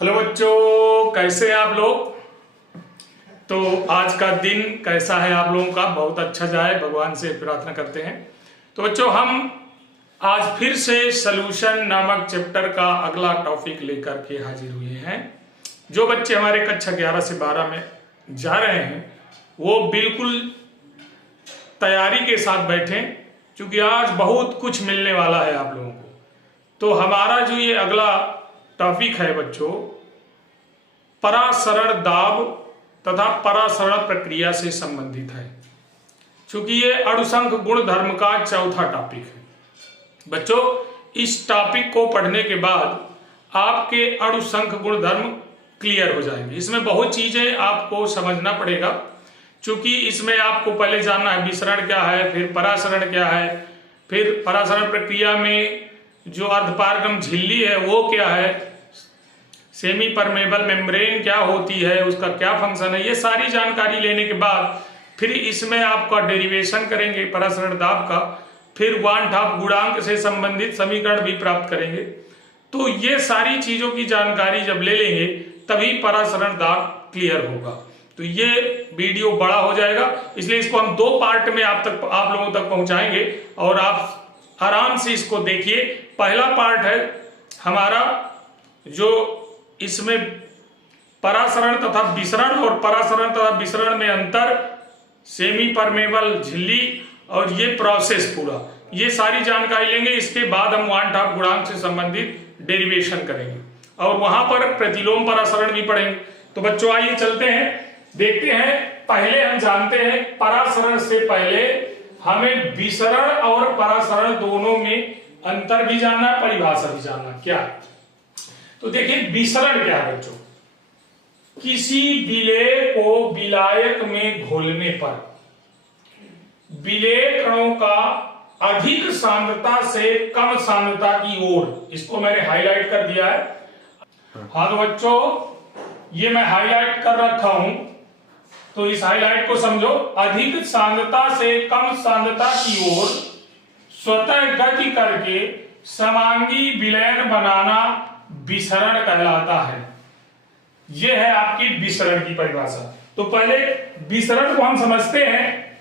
Hello बच्चों, कैसे हैं आप लोग। तो आज का दिन कैसा है आप लोगों का। बहुत अच्छा जाए, भगवान से प्रार्थना करते हैं। तो बच्चों, हम आज फिर से सॉल्यूशन नामक चैप्टर का अगला टॉपिक लेकर के हाजिर हुए हैं। जो बच्चे हमारे कक्षा 11 से 12 में जा रहे हैं वो बिल्कुल तैयारी के साथ बैठें, क्योंकि आज बहुत कुछ मिलने वाला है आप लोगों को। तो हमारा जो ये अगला टॉपिक है बच्चों, परासरण दाब तथा परासरण प्रक्रिया से संबंधित है, क्योंकि ये अणुसंख गुण धर्म का चौथा टॉपिक है। बच्चों, इस टॉपिक को पढ़ने के बाद आपके अणुसंख गुण धर्म क्लियर हो जाएंगे। इसमें बहुत चीजें आपको समझना पड़ेगा, क्योंकि इसमें आपको पहले जानना है विसरण क्या है, फिर परासरण क्या है, फिर परासरण प्रक्रिया में जो अर्धपारगम झिल्ली है वो क्या है, सेमी परमेबल मेम्ब्रेन क्या होती है, उसका क्या फंक्शन है। ये सारी जानकारी लेने के बाद फिर इसमें आपका डेरिवेशन करेंगे परासरण दाब का, फिर वान-हाफ गुणांक से संबंधित समीकरण भी प्राप्त करेंगे। तो ये सारी चीजों की जानकारी जब ले लेंगे तभी परासरण दाब क्लियर होगा। तो ये वीडियो बड़ा हो जाएगा, इसलिए इसको हम 2 पार्ट में आप लोगों तक पहुंचाएंगे और आप आराम से इसको देखिए। पहला पार्ट है हमारा जो इसमें परासरण तथा विसरण और परासरण तथा विसरण में अंतर, सेमी परमेबल झिल्ली और ये प्रोसेस पूरा, ये सारी जानकारी लेंगे। इसके बाद हम वान-हाफ गुणांक से संबंधित डेरिवेशन करेंगे और वहां पर प्रतिलोम परासरण भी पढ़ेंगे। तो बच्चों आइए चलते हैं, देखते हैं। पहले हम जानते हैं परासरण से पहले हमें विसरण और परासरण दोनों में अंतर भी जानना, परिभाषा भी जानना क्या। तो देखिए विसरण क्या है बच्चों, किसी विलेय को विलायक में घोलने पर विलेय कणों का अधिक सांद्रता से कम सांद्रता की ओर, इसको मैंने हाईलाइट कर दिया है। हाँ तो बच्चों, ये मैं हाईलाइट कर रखा हूं, तो इस हाईलाइट को समझो। अधिक सांद्रता से कम सांद्रता की ओर स्वतः गति करके समांगी विलयन बनाना विसरण कहलाता है। यह है आपकी विसरण की परिभाषा। तो पहले विसरण को हम समझते हैं।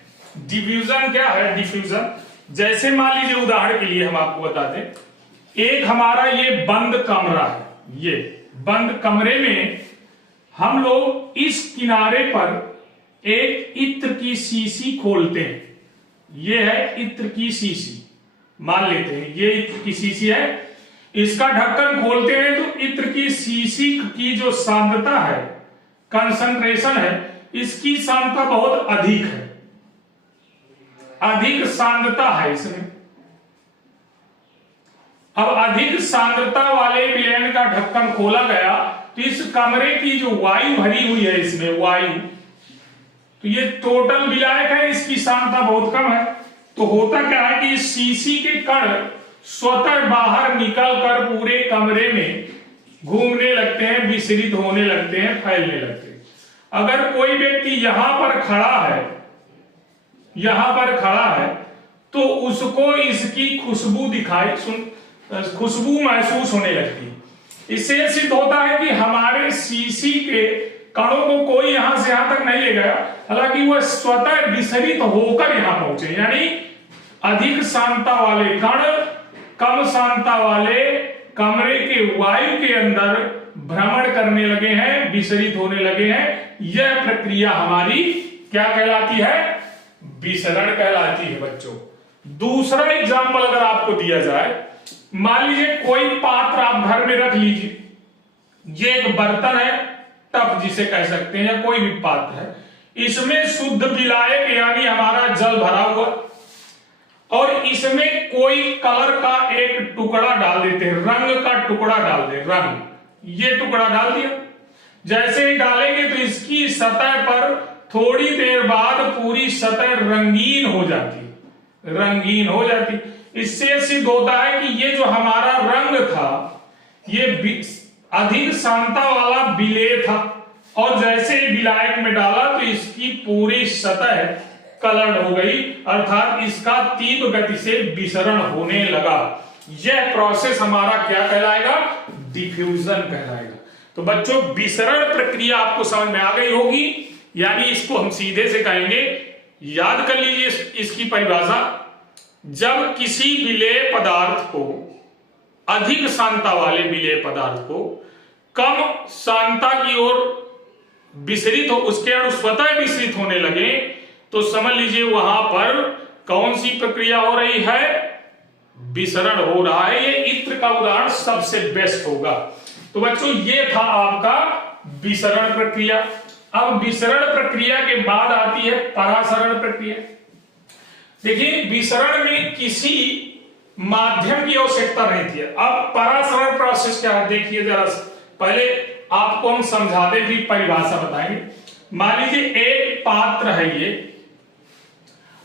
डिफ्यूजन क्या है, डिफ्यूजन जैसे मान लीजिए उदाहरण के लिए हम आपको बता दें, एक हमारा ये बंद कमरा है, ये बंद कमरे में हम लोग इस किनारे पर एक इत्र की शीशी खोलते हैं। ये है इत्र की शीशी, मान लेते हैं ये इत्र की शीशी है। इसका ढक्कन खोलते हैं तो इत्र की शीशी की जो सांद्रता है, कंसंट्रेशन है, इसकी सांद्रता बहुत अधिक है, अधिक सांद्रता है इसमें। अब अधिक सांद्रता वाले विलयन का ढक्कन खोला गया तो इस कमरे की जो वायु भरी हुई है इसमें वायु, तो ये टोटल विलायक है, इसकी सांद्रता बहुत कम है। तो होता क्या है कि इस शीशी के कण स्वतः बाहर निकलकर पूरे कमरे में घूमने लगते हैं, विसरित होने लगते हैं, फैलने लगते हैं। अगर कोई व्यक्ति यहां पर खड़ा है, यहां पर खड़ा है, तो उसको इसकी खुशबू खुशबू महसूस होने लगती है। इससे सिद्ध होता है कि हमारे शीशी के कणों को कोई यहां से यहां तक नहीं ले गया, हालांकि वह स्वतः विसरित होकर यहां पहुंचे। यानी अधिक सांद्रता वाले कण कम सांद्रता वाले कमरे के वायु के अंदर भ्रमण करने लगे हैं, विसरित होने लगे हैं। यह प्रक्रिया हमारी क्या कहलाती है, विसरण कहलाती है बच्चों। दूसरा एग्जाम्पल अगर आपको दिया जाए, मान लीजिए कोई पात्र आप घर में रख लीजिए, ये एक बर्तन है, टब जिसे कह सकते हैं, या कोई भी पात्र है, इसमें शुद्ध विलायक यानी हमारा जल भरा हुआ, और इसमें कोई कलर का एक टुकड़ा डाल देते हैं, रंग का टुकड़ा डाल दे, रंग, ये टुकड़ा डाल दिया। जैसे ही डालेंगे तो इसकी सतह पर थोड़ी देर बाद पूरी सतह रंगीन हो जाती, रंगीन हो जाती। इससे सिद्ध होता है कि ये जो हमारा रंग था ये अधिक सांद्रता वाला विलेय था, और जैसे ही विलायक में डाला तो इसकी पूरी सतह कलर्ड हो गई, अर्थात इसका तीव्र गति से विसरण होने लगा। यह प्रोसेस हमारा क्या कहलाएगा, डिफ्यूजन कहलाएगा। तो बच्चों विसरण प्रक्रिया आपको समझ में आ गई होगी, यानी इसको हम सीधे से कहेंगे, याद कर लीजिए इसकी परिभाषा, जब किसी विलेय पदार्थ को अधिक सांद्रता वाले विलेय पदार्थ को कम सांद्रता की ओर विसरित हो, उसके अणु स्वतः विसरित होने लगे, तो समझ लीजिए वहां पर कौन सी प्रक्रिया हो रही है, विसरण हो रहा है। ये इत्र का उदाहरण सबसे बेस्ट होगा। तो बच्चों ये था आपका विसरण प्रक्रिया। अब विसरण प्रक्रिया के बाद आती है परासरण प्रक्रिया। देखिए विसरण में किसी माध्यम की आवश्यकता नहीं थी। अब परासरण प्रोसेस क्या है देखिए जरा, पहले आपको हम समझा दें फिर परिभाषा बताएंगे। मान लीजिए एक पात्र है ये,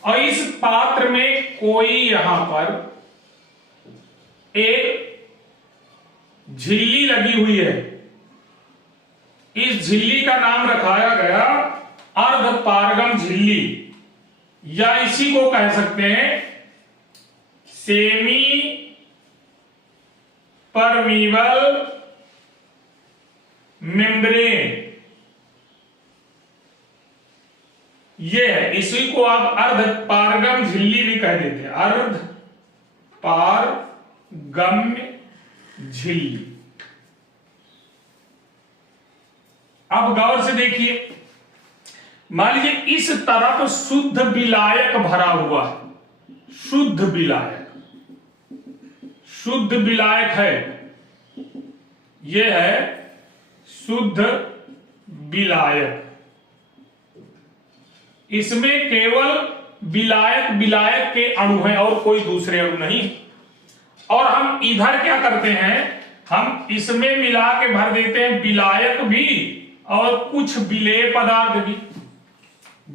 और इस पात्र में कोई यहां पर एक झिल्ली लगी हुई है। इस झिल्ली का नाम रखाया गया अर्धपारगम झिल्ली, या इसी को कह सकते हैं सेमी परमीबल मेम्ब्रेन। ये है, इसी को आप अर्धपारगम झिल्ली भी कह देते हैं, अर्धपारगम्य झिल्ली। अब गौर से देखिए, मान लीजिए इस तरफ शुद्ध विलायक भरा हुआ है, शुद्ध विलायक, शुद्ध विलायक है, यह है शुद्ध विलायक। इसमें केवल विलायक विलायक के अणु हैं और कोई दूसरे अणु नहीं। और हम इधर क्या करते हैं, हम इसमें मिला के भर देते हैं विलायक भी और कुछ विलेय पदार्थ भी,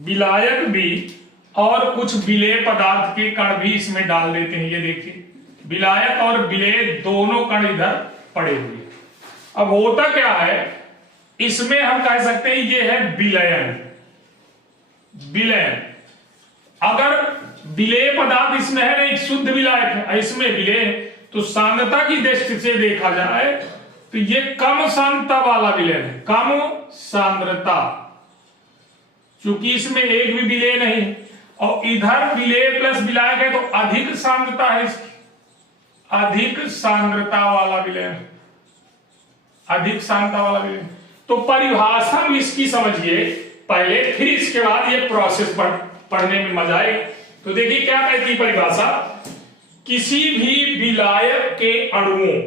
विलायक भी और कुछ विलेय पदार्थ के कण भी इसमें डाल देते हैं। ये देखिए विलायक और विलेय दोनों कण इधर पड़े हुए। अब होता क्या है, इसमें हम कह सकते हैं ये है विलयन। विलयन, अगर विलेय पदार्थ इसमें है नहीं, शुद्ध विलायक है, इसमें विलेय है, तो सांद्रता की दृष्टि से देखा जाए तो ये कम सांद्रता वाला विलयन है, कम सांद्रता, चूंकि इसमें एक भी विलेय नहीं है। और इधर विलेय प्लस विलायक है तो अधिक सांद्रता है इसकी, अधिक सांद्रता वाला विलयन, अधिक सांद्रता वाला विलयन। तो परिभाषा इसकी समझिए पहले, फिर इसके बाद ये प्रोसेस पढ़ने में मजा आएगा। तो देखिए क्या कहती है परिभाषा, किसी भी विलायक के अणुओं,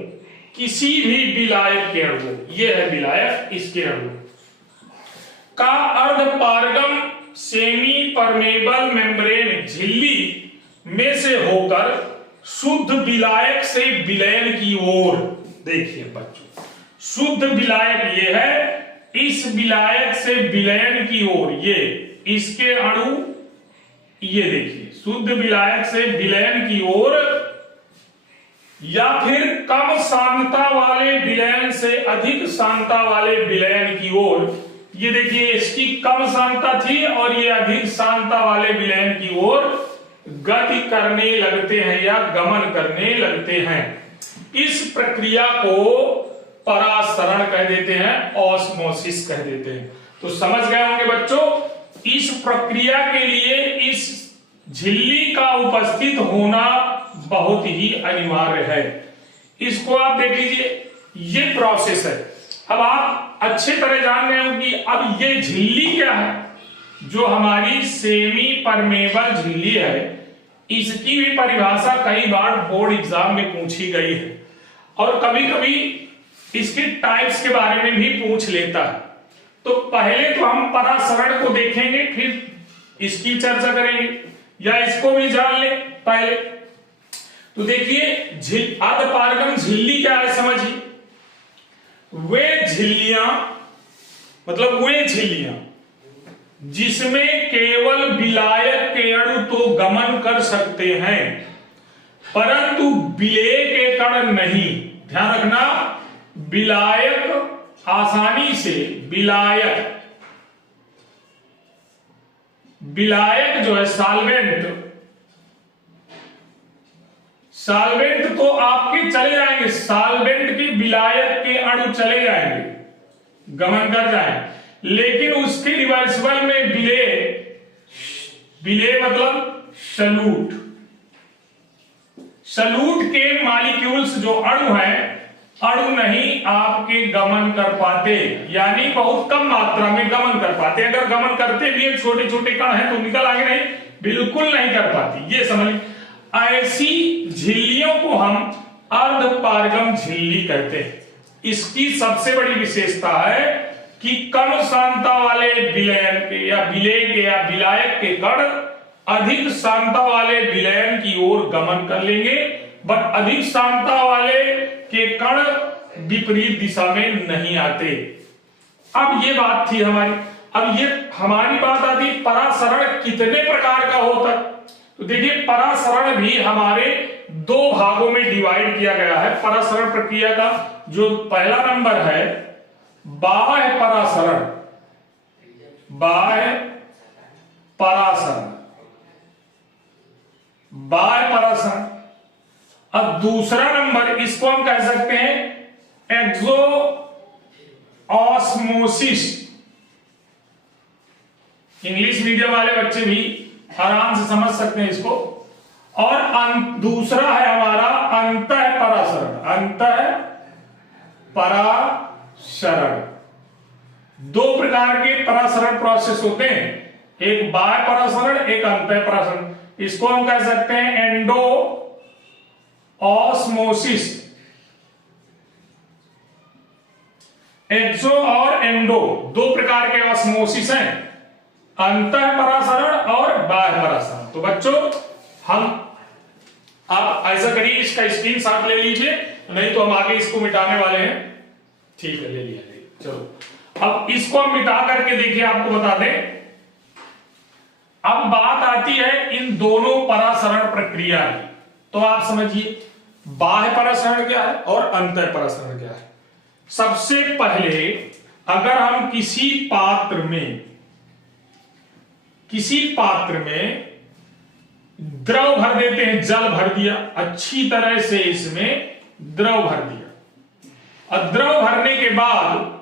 किसी भी विलायक के अणुओं, ये है विलायक, इसके अणु का अर्धपारगम सेमी परमेबल मेम्ब्रेन झिल्ली में से होकर शुद्ध विलायक से विलयन की ओर, देखिए बच्चों शुद्ध विलायक ये है, इस विलायक से विलयन की ओर, ये इसके अणु, ये देखिए शुद्ध विलायक से विलयन की ओर, या फिर कम सांद्रता वाले विलयन से अधिक सांद्रता वाले विलयन की ओर। ये देखिए इसकी कम सांद्रता थी और ये अधिक सांद्रता वाले विलयन की ओर गति करने लगते हैं या गमन करने लगते हैं। इस प्रक्रिया को परासरण कह देते हैं, ऑस्मोसिस कह देते हैं। तो समझ गए होंगे बच्चों, इस प्रक्रिया के लिए इस झिल्ली का उपस्थित होना बहुत ही अनिवार्य है। इसको आप देख लीजिए, ये प्रोसेस है। अब आप अच्छे तरह जान गए होंगे अब ये झिल्ली क्या है, जो हमारी सेमी परमेबल झिल्ली है, इसकी भी परिभाषा कई बार बोर्ड एग्जाम में पूछी गई है और कभी कभी इसके टाइप्स के बारे में भी पूछ लेता है। तो पहले तो हम परासरण को देखेंगे, फिर इसकी चर्चा करेंगे, या इसको भी जान ले पहले। तो देखिए अर्धपारगम झिल्ली क्या है समझिए, वे झिल्लियां, मतलब वे झिल्लियां जिसमें केवल विलायक के अणु तो गमन कर सकते हैं परंतु विलेय के कण नहीं। ध्यान रखना, विलायक आसानी से, विलायक जो है सॉल्वेंट तो आपके चले जाएंगे, सॉल्वेंट के विलायक के अणु चले जाएंगे, गमन कर जाए। लेकिन उसके रिवर्सिबल में विलेय मतलब सल्यूट, सल्यूट के मॉलिक्यूल्स जो अणु है, अणु नहीं आपके गमन कर पाते, यानी बहुत कम मात्रा में गमन कर पाते। अगर गमन करते भी हैं, छोटे छोटे कण हैं तो निकल आगे नहीं, बिल्कुल नहीं कर पाती। ये समझ, ऐसी झिल्लियों को हम अर्धपारगम झिल्ली कहते हैं। इसकी सबसे बड़ी विशेषता है कि कम सांद्रता वाले विलयन के या विलेय के या विलायक के कण अधिक सांद्रता वाले विलयन की ओर गमन कर लेंगे, बट अधिक सांद्रता वाले के कण विपरीत दिशा में नहीं आते। अब ये बात थी हमारी। अब ये हमारी बात आती परासरण कितने प्रकार का होता है। तो देखिए परासरण भी हमारे दो भागों में डिवाइड किया गया है। परासरण प्रक्रिया का जो पहला नंबर है बाह्य परासरण, बाह्य परासरण, बाह्य परासरण। अब दूसरा नंबर इसको हम कह सकते हैं एक्सो ऑस्मोसिस। इंग्लिश मीडियम वाले बच्चे भी आराम से समझ सकते हैं इसको। और दूसरा है हमारा अंतः परासरण, अंतः परासरण। दो प्रकार के परासरण प्रोसेस होते हैं, एक बाह्य परासरण, एक अंतः परासरण। इसको हम कह सकते हैं एंडो ऑस्मोसिस। एक्सो और एंडो दो प्रकार के ऑस्मोसिस हैं, अंतः परासरण और बाह्य परासरण। तो बच्चों हम आप ऐसा करिए, इसका स्क्रीनशॉट ले लीजिए, नहीं तो हम आगे इसको मिटाने वाले हैं। ठीक है, ले लिया। चलो अब इसको हम मिटा करके देखिए, आपको बता दें। अब बात आती है इन दोनों परासरण प्रक्रिया की। तो आप समझिए बाह्य परासरण क्या है और अंतः परासरण क्या है। सबसे पहले अगर हम किसी पात्र में द्रव भर देते हैं, जल भर दिया अच्छी तरह से, इसमें द्रव भर दिया और द्रव भरने के बाद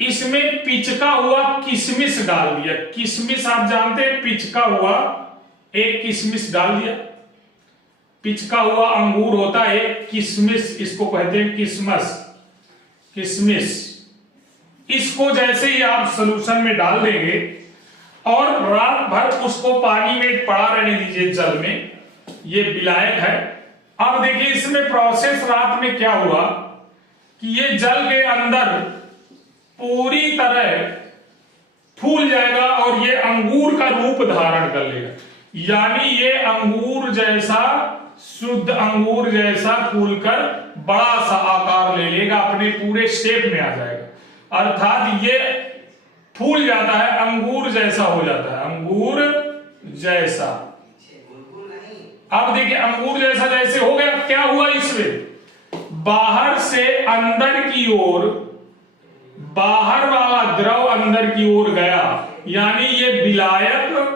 इसमें पिचका हुआ किशमिश डाल दिया। किशमिश आप जानते हैं, पिचका हुआ एक किशमिश डाल दिया। पिचका हुआ अंगूर होता है एक किशमिश, इसको कहते हैं किशमश, किशमिश। इसको जैसे ही आप सॉल्यूशन में डाल देंगे और रात भर उसको पानी में पड़ा रहने दीजिए, जल में, ये विलायक है। अब देखिए इसमें प्रोसेस रात में क्या हुआ कि ये जल के अंदर पूरी तरह फूल जाएगा और ये अंगूर का रूप धारण कर लेगा, यानी ये अंगूर जैसा, शुद्ध अंगूर जैसा फूलकर बड़ा सा आकार ले लेगा, अपने पूरे शेप में आ जाएगा। अर्थात ये फूल जाता है, अंगूर जैसा हो जाता है, अंगूर जैसा। अब देखिए अंगूर जैसा जैसे हो गया, क्या हुआ इसमें बाहर से अंदर की ओर, बाहर वाला द्रव अंदर की ओर गया, यानी ये विलायक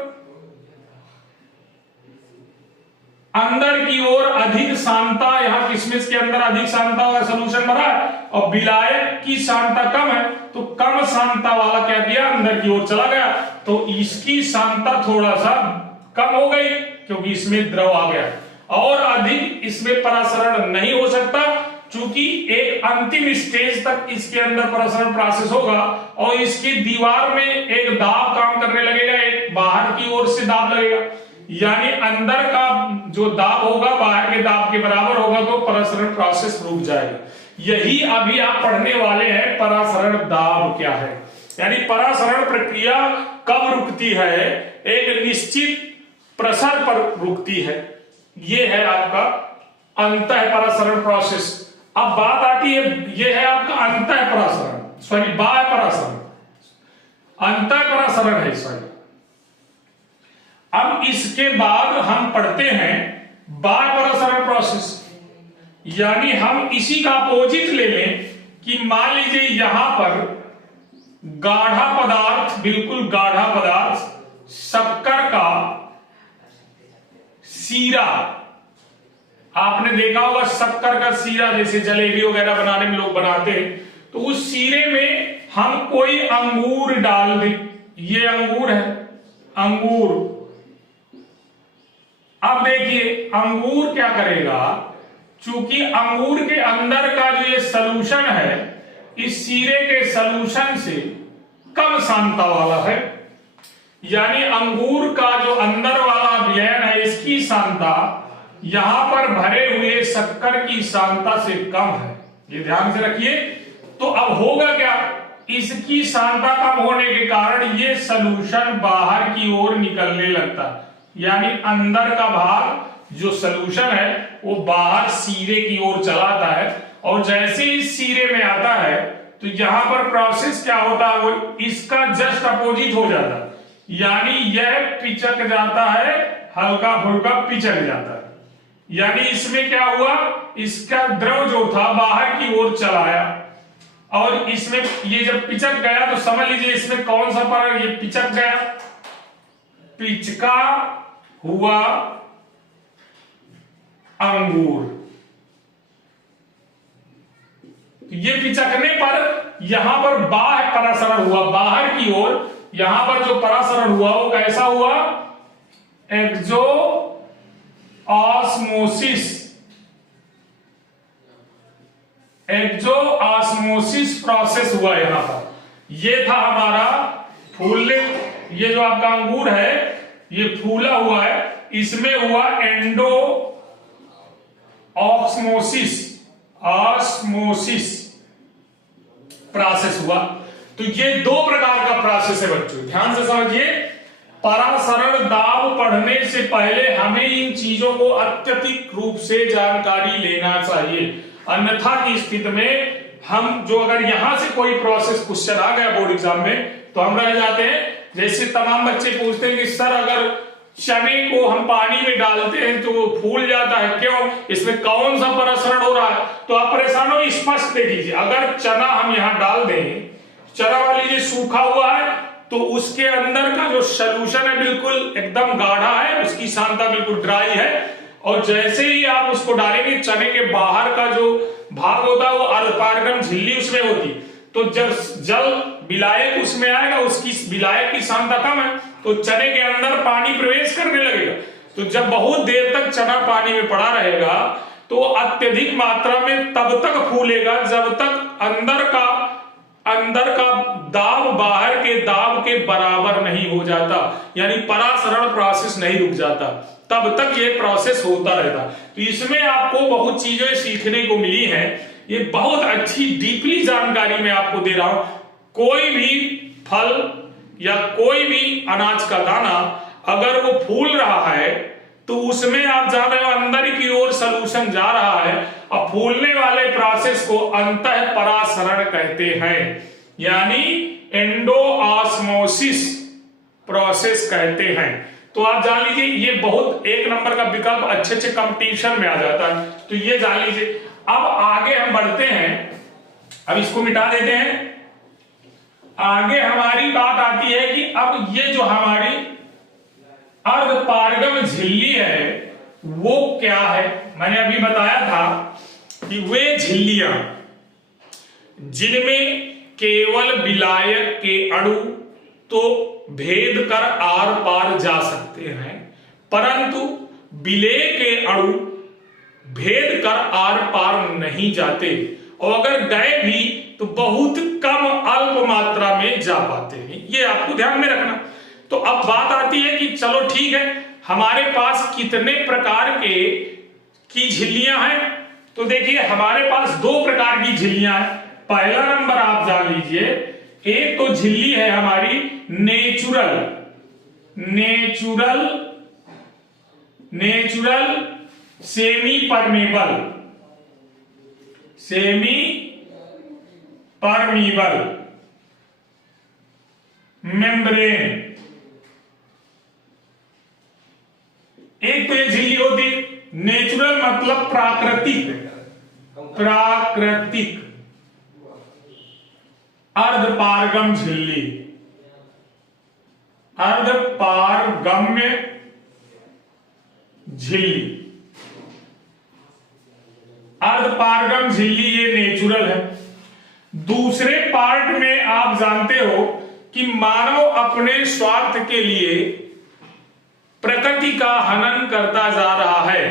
अंदर की ओर अधिक सांद्रता, यहां किशमिश के अंदर अधिक सांद्रता का सॉल्यूशन भरा है और विलायक की सांद्रता कम है, तो कम सांद्रता वाला क्या किया, अंदर की ओर चला गया। तो इसकी सांद्रता थोड़ा सा कम हो गई क्योंकि इसमें द्रव आ गया, और अधिक इसमें परासरण नहीं हो सकता, चूंकि एक अंतिम स्टेज तक इसके अंदर परासरण प्रोसेस होगा और इसकी दीवार में एक दाब काम करने लगेगा, एक बाहर की ओर से दाब लगेगा, यानी अंदर का जो दाब होगा बाहर के दाब के बराबर होगा, तो परासरण प्रोसेस रुक जाएगा। यही अभी आप पढ़ने वाले हैं, परासरण दाब क्या है, यानी परासरण प्रक्रिया कब रुकती है, एक निश्चित प्रसर पर रुकती है। यह है आपका अंतः परासरण प्रोसेस। अब बात आती है, यह है आपका अंतः परासरण, सॉरी बाह्य परासरण, अंतः परासरण है सॉरी। अब इसके बाद हम पढ़ते हैं बाह्य परासरण प्रोसेस, यानी हम इसी का अपोजिट ले लें कि मान लीजिए यहां पर गाढ़ा पदार्थ, बिल्कुल गाढ़ा पदार्थ, शक्कर का सीरा, आपने देखा होगा शक्कर का सीरा, जैसे जलेबी वगैरह बनाने में लोग बनाते हैं, तो उस सीरे में हम कोई अंगूर डाल दे, ये अंगूर है, अंगूर। अब देखिए अंगूर क्या करेगा, चूंकि अंगूर के अंदर का जो ये सलूशन है इस सीरे के सलूशन से कम सांद्रता वाला है, यानी अंगूर का जो अंदर वाला विलयन है इसकी सांद्रता यहां पर भरे हुए शक्कर की सांद्रता से कम है, ये ध्यान से रखिए। तो अब होगा क्या, इसकी सांद्रता कम होने के कारण ये सलूशन बाहर की ओर निकलने लगता है, यानी अंदर का भाग जो सलूशन है वो बाहर सीरे की ओर चलाता है, और जैसे इस सीरे में आता है तो यहां पर प्रोसेस क्या होता है, वो इसका जस्ट अपोजिट हो जाता है, यानी यह पिचक जाता है, हल्का फुल्का पिचक जाता है, यानी इसमें क्या हुआ, इसका द्रव जो था बाहर की ओर चलाया, और इसमें ये जब पिचक गया तो समझ लीजिए इसमें कौन सा पर ये पिचक गया, पिचका हुआ अंगूर। ये पिचकने पर यहां पर बाह्य परासरण हुआ, बाहर की ओर यहां पर जो परासरण हुआ वो कैसा हुआ, एक्सो ऑस्मोसिस, एक्सो ऑस्मोसिस प्रोसेस हुआ यहां पर। ये था हमारा फूलने, ये जो आपका अंगूर है ये फूला हुआ है, इसमें हुआ एंडो ऑस्मोसिस, ऑस्मोसिस प्रोसेस हुआ। तो ये दो प्रकार का प्रोसेस है बच्चों, ध्यान से समझिए। परासरण दाब पढ़ने से पहले हमें इन चीजों को अत्यधिक रूप से जानकारी लेना चाहिए, अन्यथा की स्थिति में हम जो अगर यहां से कोई प्रोसेस क्वेश्चन आ गया बोर्ड एग्जाम में तो हम रह जाते हैं। जैसे तमाम बच्चे पूछते हैं कि सर अगर चने को हम पानी में डालते हैं तो वो फूल जाता है, क्यों, इसमें कौन सा परासरण हो रहा है, तो आप परेशान हो, स्पष्ट देख लीजिए। अगर चना हम यहां डाल दें, चना मान लीजिए सूखा हुआ है तो उसके अंदर का जो सॉल्यूशन है बिल्कुल एकदम गाढ़ा है, उसकी सांद्रता बिल्कुल ड्राई है, और जैसे ही आप उसको डालेंगे चने के बाहर का जो भाग होता है वो अर्धपारगम झिल्ली उसमें होती, तो जब जल विलायक उसमें आएगा उसकी विलायक की सांद्रता कम है तो चने के अंदर पानी प्रवेश करने लगेगा। तो जब बहुत देर तक चना पानी में पड़ा रहेगा तो अत्यधिक मात्रा में तब तक फूलेगा जब तक अंदर का दाब बाहर के दाब के बराबर नहीं हो जाता, यानी परासरण प्रोसेस नहीं रुक जाता, तब तक ये प्रोसेस होता रहता। तो इसमें आपको बहुत चीजें सीखने को मिली हैं, ये बहुत अच्छी डीपली जानकारी मैं आपको दे रहा हूं। कोई भी फल या कोई भी अनाज का दाना अगर वो फूल रहा है तो उसमें आप जान रहे हो अंदर की ओर सलूशन जा रहा है, और फूलने वाले प्रोसेस को अंतः परासरण कहते हैं, यानी एंडो ऑस्मोसिस प्रोसेस कहते हैं। तो आप जान लीजिए ये बहुत एक नंबर का विकल्प अच्छे अच्छे कंपटीशन में आ जाता है, तो ये जान लीजिए। अब आगे हम बढ़ते हैं, अब इसको मिटा देते हैं। आगे हमारी बात आती है कि अब ये जो हमारी अर्धपारगम झिल्ली है वो क्या है। मैंने अभी बताया था कि वे झिल्लियां जिनमें केवल विलायक के अणु तो भेद कर आर पार जा सकते हैं, परंतु विलेय के अणु भेद कर आर पार नहीं जाते, और अगर गए भी तो बहुत कम अल्प मात्रा में जा पाते हैं, ये आपको ध्यान में रखना। तो अब बात आती है कि चलो ठीक है हमारे पास कितने प्रकार की झिल्लियां हैं, तो देखिए हमारे पास दो प्रकार की झिल्लियां हैं। पहला नंबर आप जान लीजिए, एक तो झिल्ली है हमारी नेचुरल सेमी परमीबल मेम्ब्रेन। एक तो ये झिल्ली होती नेचुरल मतलब प्राकृतिक अर्धपारगम झिल्ली, अर्धपारगम्य झिल्ली, अर्धपारगम झिल्ली ये नेचुरल है। दूसरे पार्ट में आप जानते हो कि मानव अपने स्वार्थ के लिए प्रकृति का हनन करता जा रहा है।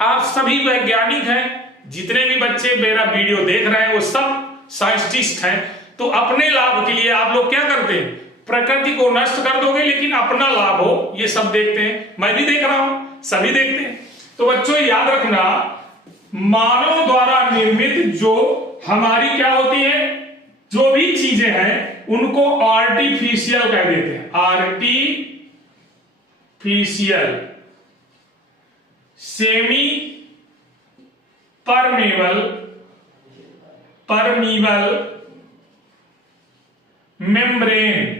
आप सभी वैज्ञानिक हैं, जितने भी बच्चे मेरा वीडियो देख रहे हैं वो सब साइंटिस्ट हैं। तो अपने लाभ के लिए आप लोग क्या करते हैं, प्रकृति को नष्ट कर दोगे लेकिन अपना लाभ हो, ये सब देखते हैं। मैं भी देख रहा हूं, सभी देखते हैं। तो बच्चों याद रखना, मानव द्वारा निर्मित जो हमारी क्या होती है, जो भी चीजें हैं उनको आर्टिफिशियल कह देते हैं। आर्टिफिशियल, सेमी परमेबल, मेम्ब्रेन,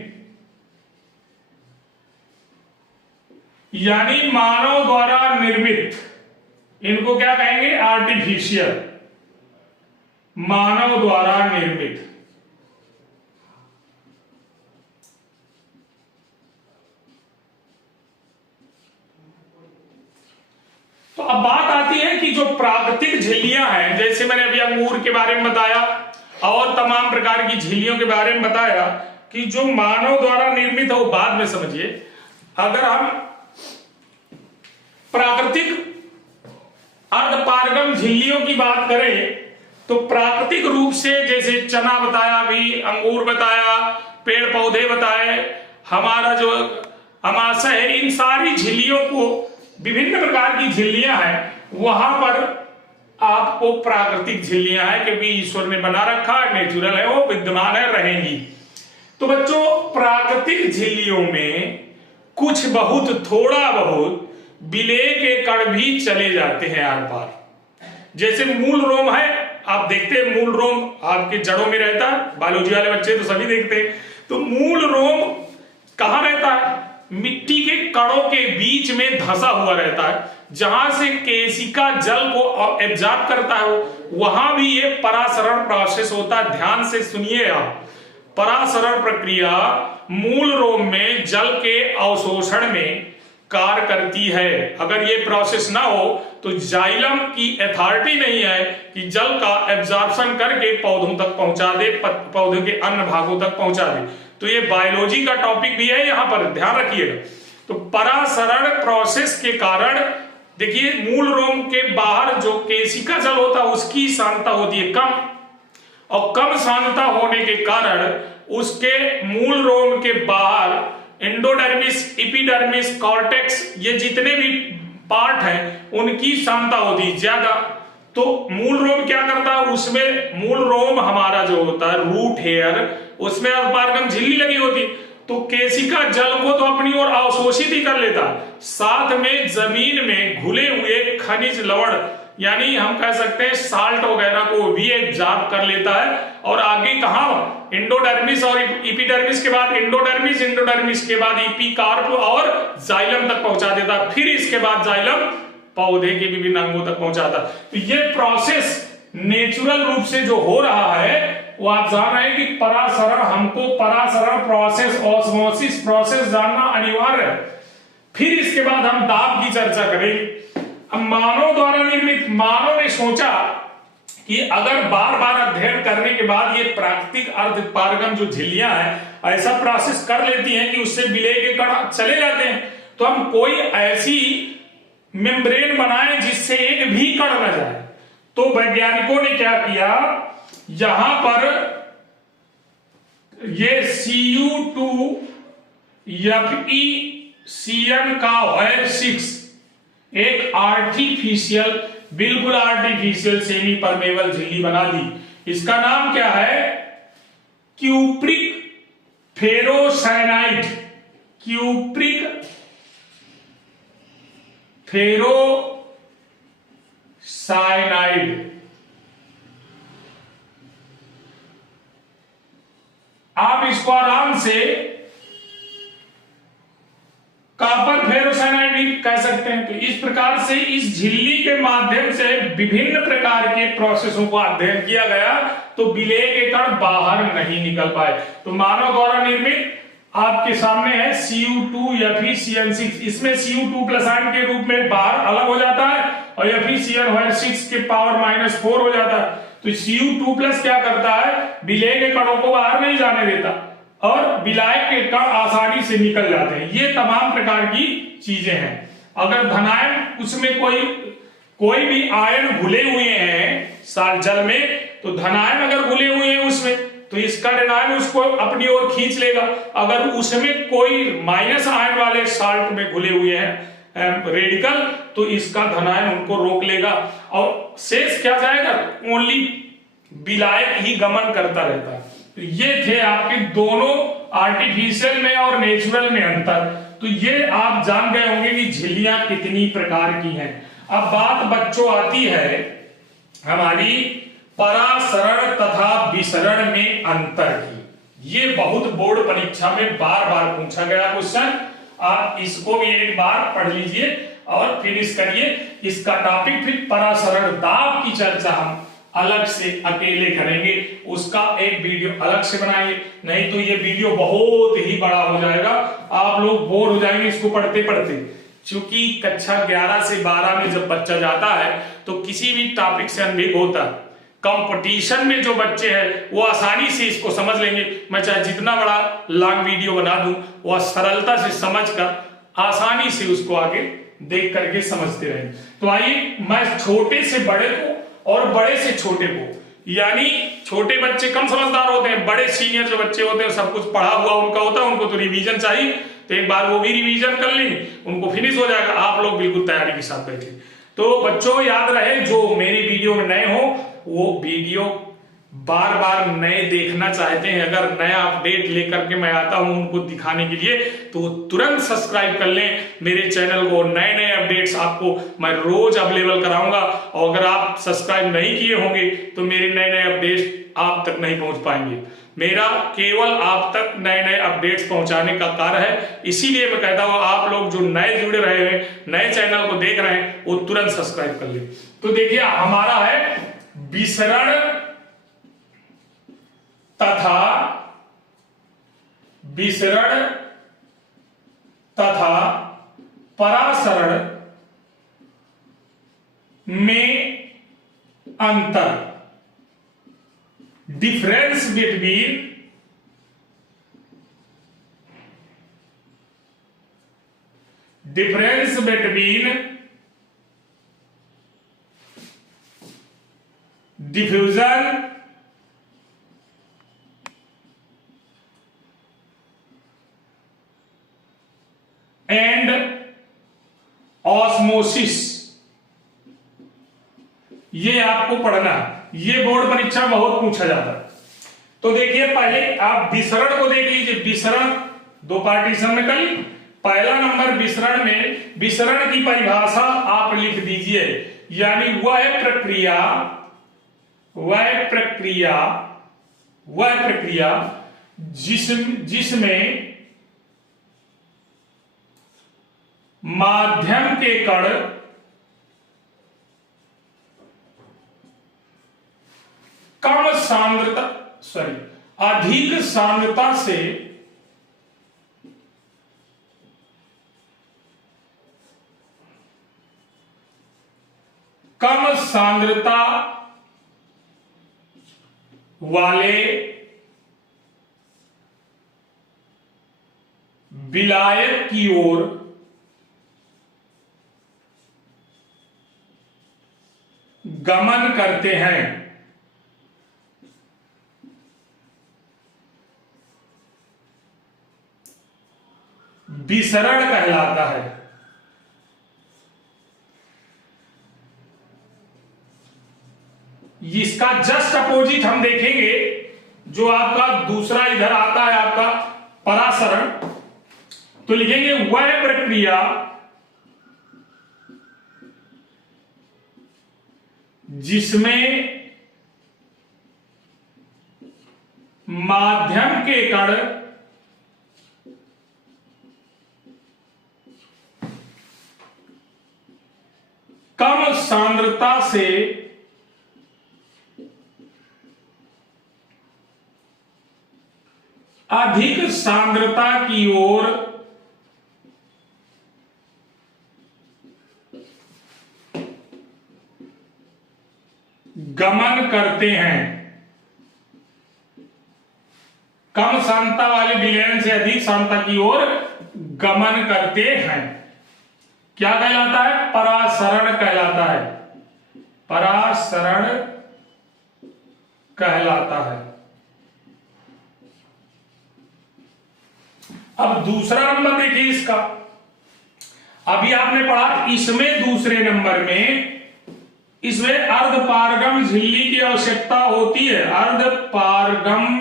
यानी मानव द्वारा निर्मित, इनको क्या कहेंगे, आर्टिफिशियल, मानव द्वारा निर्मित। तो अब बात आती है कि जो प्राकृतिक झिल्लियां हैं, जैसे मैंने अभी अंगूर के बारे में बताया और तमाम प्रकार की झिल्लियों के बारे में बताया कि जो मानव द्वारा निर्मित है वो बाद में समझिए। अगर हम प्राकृतिक अर्धपारगम झिल्लियों की बात करें तो प्राकृतिक रूप से, जैसे चना बताया, भी अंगूर बताया, पेड़ पौधे बताए, हमारा जो अमाशय है, इन सारी झिल्लियों को, विभिन्न प्रकार की झिल्लियां हैं, वहां पर आपको प्राकृतिक झिल्लियां हैं क्योंकि ईश्वर ने बना रखा है, नेचुरल है, वो विद्यमान है, रहेंगी। तो बच्चों प्राकृतिक झिल्लियों में कुछ बहुत, थोड़ा बहुत विलेय के कण भी चले जाते हैं आर पार। जैसे मूल रोम है, आप देखते हैं मूल रोम आपके जड़ों में रहता है, बायोलॉजी वाले बच्चे तो सभी देखते हैं। तो मूल रोम कहां रहता है, मिट्टी के कणों के बीच में धंसा हुआ रहता है, जहां से केशिका जल को एब्जॉर्ब करता है, वहां भी ये परासरण प्रोसेस होता है। ध्यान से सुनिए आप, परासरण प्रक्रिया मूल रोम में जल के अवशोषण में कार्य करती है। अगर ये प्रोसेस ना हो तो जाइलम की अथॉरिटी नहीं है कि जल का एब्जॉर्प्शन करके पौधों तक पहुंचा दे, पौधों के अन्य भागों तक पहुंचा दे। तो ये बायोलॉजी का टॉपिक भी है, यहां पर ध्यान रखिएगा। तो परासरण प्रोसेस के कारण देखिए, मूल रोम के बाहर जो केशिका जल होता है उसकी सांद्रता होती है कम, और कम सांद्रता होने के कारण उसके मूल रोम के बाहर एंडोडर्मिस, एपिडर्मिस, कॉर्टेक्स, ये जितने भी पार्ट हैं उनकी सांद्रता होती है ज्यादा। तो मूल रोम क्या करता है, उसमें मूल रोम हमारा जो होता है रूट हेयर, उसमें अर्धपारगम झिल्ली लगी होती, तो केशिका जल को तो अपनी ओर अवशोषित ही कर लेता, साथ में जमीन में घुले हुए खनिज लवण, यानी हम कह सकते हैं साल्ट वगैरह को भी एब्जॉर्ब कर लेता है, और आगे कहां, एंडोडर्मिस और एपिडर्मिस के बाद एंडोडर्मिस, एंडोडर्मिस के बाद एपिकार्प और जाइलम तक पहुंचा देता, फिर इसके बाद जाइलम पौधे के विभिन्न अंगों तक पहुंचाता। तो ये प्रोसेस नेचुरल रूप से जो हो रहा है वो आप जान रहे हैं कि परासरण, हमको परासरण प्रोसेस, ऑस्मोसिस प्रोसेस जानना अनिवार्य है। फिर इसके बाद हम दाब की चर्चा करेंगे। अब मानव द्वारा निर्मित, मानव ने सोचा कि अगर बार बार अध्ययन करने के बाद ये प्राकृतिक अर्धपारगम जो झिल्लियां हैं ऐसा प्रोसेस कर लेती हैं कि उससे विलेय के कण चले जाते हैं, तो हम कोई ऐसी मेम्ब्रेन बनाए जिससे एक भी कण न जाए। तो वैज्ञानिकों ने क्या किया, यहां पर ये Cu2FeCN का वायर-6 एक आर्टिफिशियल, बिल्कुल आर्टिफिशियल सेमी परमेबल झिल्ली बना दी। इसका नाम क्या है, क्यूप्रिक फेरोसाइनाइड, क्यूप्रिक फेरोसाइनाइड। आप इसको आराम से कॉपर फेरोसाइनाइड भी कह सकते हैं। तो इस प्रकार से इस झिल्ली के माध्यम से विभिन्न प्रकार के प्रोसेसों को अध्ययन किया गया, तो विलेय के कण बाहर नहीं निकल पाए। तो मानव द्वारा निर्मित आपके सामने है Cu2FeCN6, इसमें Cu2 प्लस आयन के रूप में बाहर अलग हो जाता है और FeCN6 के पावर -4 हो जाता है। तो Cu2+ क्या करता है, विलेय के कणों को बाहर नहीं जाने देता और विलायक के कण आसानी से निकल जाते हैं। ये तमाम प्रकार की चीजें हैं। अगर धनायन उसमें कोई भी आयन घुले हुए हैं जल में, तो धनायन अगर घुले हुए हैं उसमें, तो इसका ऋणायन उसको अपनी ओर खींच लेगा। अगर उसमें कोई माइनस आयन वाले साल्ट में घुले हुए हैं रेडिकल, तो इसका धनायन उनको रोक लेगा और शेष क्या जाएगा, ओनली विलायक ही गमन करता रहता है। तो ये थे आपके दोनों आर्टिफिशियल में और नेचुरल में अंतर। तो ये आप जान गए होंगे कि झिल्लियां कितनी प्रकार की हैं। अब बात बच्चों आती है हमारी परासरण तथा विसरण में अंतर की। ये बहुत बोर्ड परीक्षा में बार बार पूछा गया क्वेश्चन। आप इसको भी एक बार पढ़ लीजिए और फिनिश करिए इसका टॉपिक। फिर परासरण दाब की चर्चा हम अलग से अकेले करेंगे, उसका एक वीडियो अलग से बनाएंगे, नहीं तो ये वीडियो बहुत ही बड़ा हो जाएगा, आप लोग बोर हो जाएंगे इसको पढ़ते पढ़ते। क्योंकि कक्षा 11 से 12 में जब बच्चा जाता है तो किसी भी टॉपिक से अनभिज्ञ होता है। कंपटीशन में जो बच्चे हैं वो आसानी से इसको समझ लेंगे। मैं चाहे जितना बड़ा लॉन्ग वीडियो बना दूं, वह सरलता से समझकर आसानी से उसको आगे देख करके समझते रहेंगे। तो आइए मैं छोटे से बड़े को और बड़े से छोटे को, यानी छोटे बच्चे कम समझदार होते हैं, बड़े सीनियर जो बच्चे होते हैं सब कुछ पढ़ा हुआ उनका होता है, उनको तो रिवीजन चाहिए, तो एक बार वो भी रिवीजन कर लेंगे, उनको फिनिश हो जाएगा। आप लोग बिल्कुल तैयारी के साथ बैठे। तो बच्चों याद रहे, जो मेरी वीडियो में नए हो वो वीडियो बार बार नए देखना चाहते हैं, अगर नया अपडेट लेकर के मैं आता हूं उनको दिखाने के लिए, तो तुरंत सब्सक्राइब कर लें मेरे चैनल को। नए नए अपडेट्स आपको मैं रोज अवेलेबल कराऊंगा, और अगर आप सब्सक्राइब नहीं किए होंगे तो मेरे नए नए अपडेट्स आप तक नहीं पहुंच पाएंगे। मेरा केवल आप तक नए नए अपडेट्स पहुंचाने का कार्य है। इसीलिए मैं कहता हूं आप लोग जो नए जुड़े रहे हैं, नए चैनल को देख रहे हैं, वो तुरंत सब्सक्राइब कर ले। तो देखिए हमारा है विसरण तथा परासरण में अंतर, difference between diffusion and osmosis. ये आपको पढ़ना है, ये बोर्ड परीक्षा बहुत पूछा जाता है। तो देखिए पहले आप विसरण को देख लीजिए। विसरण दो पार्टीशन में कर ली। पहला नंबर विसरण में, विसरण की परिभाषा आप लिख दीजिए, यानी वह प्रक्रिया जिसमें माध्यम के कण अधिक सांद्रता से कम सांद्रता वाले विलायक की ओर गमन करते हैं। विसरण कहलाता है। इसका जस्ट अपोजिट हम देखेंगे, जो आपका दूसरा इधर आता है आपका परासरण, तो लिखेंगे वह प्रक्रिया जिसमें माध्यम के कण कम सांद्रता से अधिक सांद्रता की ओर गमन करते करते हैं, कम सांद्रता वाले विलयन से अधिक सांद्रता की ओर गमन करते हैं। क्या कहलाता है? परासरण कहलाता है, परासरण कहलाता है। अब दूसरा नंबर देखिए इसका, अभी आपने पढ़ा इसमें दूसरे नंबर में, इसमें अर्धपारगम झिल्ली की आवश्यकता होती है। अर्धपारगम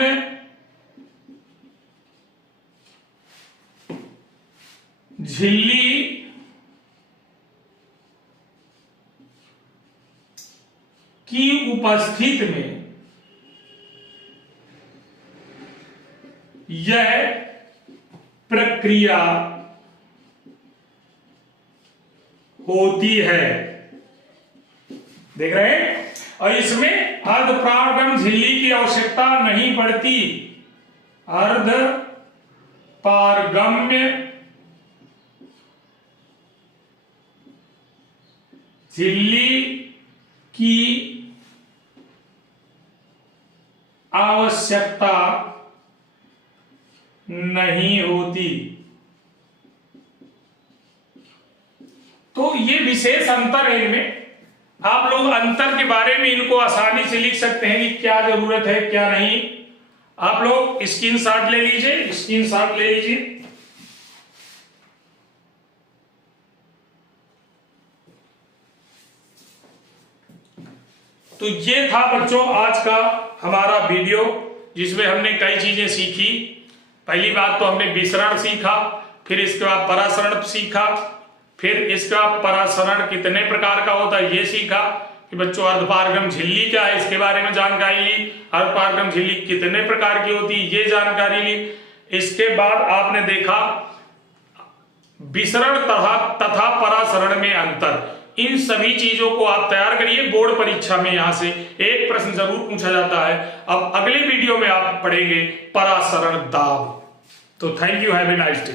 झिल्ली की उपस्थिति में यह प्रक्रिया होती है। देख रहे हैं? और इसमें अर्धपारगम झिल्ली की आवश्यकता नहीं पड़ती। अर्धपारगम्य झिल्ली की आवश्यकता नहीं होती। तो ये विशेष अंतर है इनमें। आप लोग अंतर के बारे में इनको आसानी से लिख सकते हैं कि क्या जरूरत है क्या नहीं। आप लोग स्क्रीनशॉट ले लीजिए, स्क्रीनशॉट ले लीजिए। तो ये था बच्चों आज का हमारा वीडियो, जिसमें हमने कई चीजें सीखी। पहली बात तो हमने विसरण सीखा, फिर इसके बाद परासरण सीखा, फिर इसका परासरण कितने प्रकार का होता है ये सीखा कि बच्चों अर्धपारगम झिल्ली क्या है इसके बारे में जानकारी ली, अर्धपारगम झिल्ली कितने प्रकार की होती है ये जानकारी ली। इसके बाद आपने देखा विसरण तथा परासरण में अंतर। इन सभी चीजों को आप तैयार करिए, बोर्ड परीक्षा में यहां से एक प्रश्न जरूर पूछा जाता है। अब अगले वीडियो में आप पढ़ेंगे परासरण दाब। तो thank you, have a nice day.